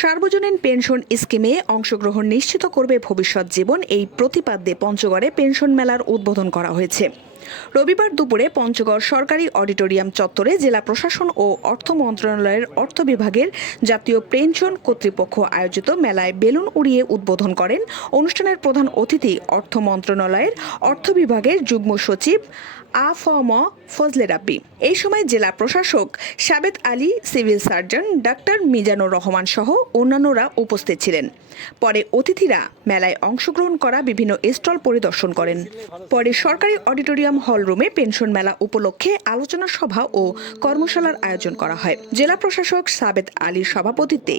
সার্বজনীন পেনশন স্কিমে অংশগ্রহণ নিশ্চিত করবে ভবিষ্যৎ জীবন। এই প্রতিপাদ্যে পঞ্চগড়ে পেনশন মেলার উদ্বোধন করা হয়েছে। রবিবার দুপুরে পঞ্চগড় সরকারি অডিটোরিয়াম চত্বরে জেলা প্রশাসন ও অর্থ মন্ত্রণালয়ের অর্থ বিভাগের জাতীয় পেনশন কর্তৃপক্ষ আয়োজিত মেলায় বেলুন উড়িয়ে উদ্বোধন করেন। অনুষ্ঠানের প্রধান অতিথি অর্থ মন্ত্রণালয়ের অর্থ বিভাগের যুগ্ম সচিব আফম ফজলে রাব্বি। এই সময় জেলা প্রশাসক Sabed Ali, civil surgeon doctor Mizanur Rahman সহ অন্যান্যরা উপস্থিত ছিলেন। পরে অতিথিরা মেলায় অংশগ্রহণ করা বিভিন্ন স্টল পরিদর্শন করেন। পরে সরকারি অডিটোরিয়াম হল রুমে পেনশন মেলা উপলক্ষে আলোচনা সভা ও কর্মশালার আয়োজন করা হয়। জেলা প্রশাসক সাবেদ আলীর সভাপতিত্বে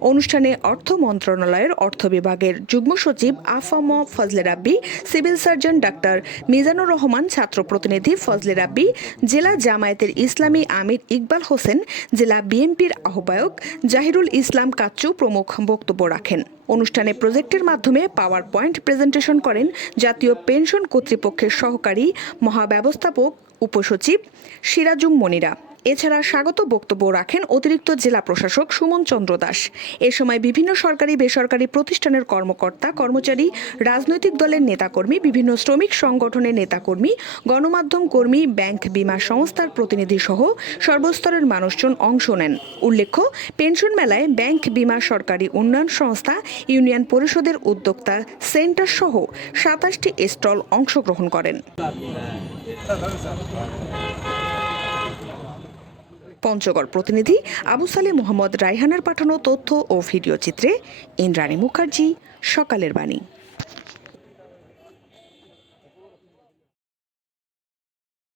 অনুষ্ঠানে অর্থ মন্ত্রণালয়ের অর্থ বিভাগের যুগ্ম সচিব AFM Fazle Rabbi, civil surgeon doctor Mizanur Rahman ছাত্র প্রতিনিধি ফজলে রাব্বি, জেলা জামায়াতের ইসলামী আমির ইকবাল হোসেন, জেলা বিএনপির আহ্বায়ক জাহিরুল ইসলাম কাচ্চু প্রমুখ বক্তব্য রাখেন। অনুষ্ঠানে প্রজেক্টের মাধ্যমে পাওয়ার পয়েন্ট প্রেজেন্টেশন করেন জাতীয় পেনশন কর্তৃপক্ষের সহকারী মহাব্যবস্থাপক, উপসচিব সিরাজুম মনিরা। এছাড়া স্বাগত বক্তব্য রাখেন অতিরিক্ত জেলা প্রশাসক সুমন চন্দ্র দাস। এ সময় বিভিন্ন সরকারি, বেসরকারি প্রতিষ্ঠানের কর্মকর্তা, কর্মচারী, রাজনৈতিক দলের নেতাকর্মী, বিভিন্ন শ্রমিক সংগঠনের নেতাকর্মী, গণমাধ্যম কর্মী, ব্যাংক বীমা সংস্থার প্রতিনিধি সহ সর্বস্তরের মানুষজন অংশ নেন। উল্লেখ্য, পেনশন মেলায় ব্যাংক বীমা সরকারি উন্নয়ন সংস্থা, ইউনিয়ন পরিষদের উদ্যোক্তা, সেন্টার সহ সাতাশটি স্টল অংশগ্রহণ করেন। পঞ্চগড় প্রতিনিধি আবু সালে মোহাম্মদ রায়হানার পাঠানো তথ্য ও ভিডিও চিত্রে ইন্দ্রাণী মুখার্জি, সকালের বাণী।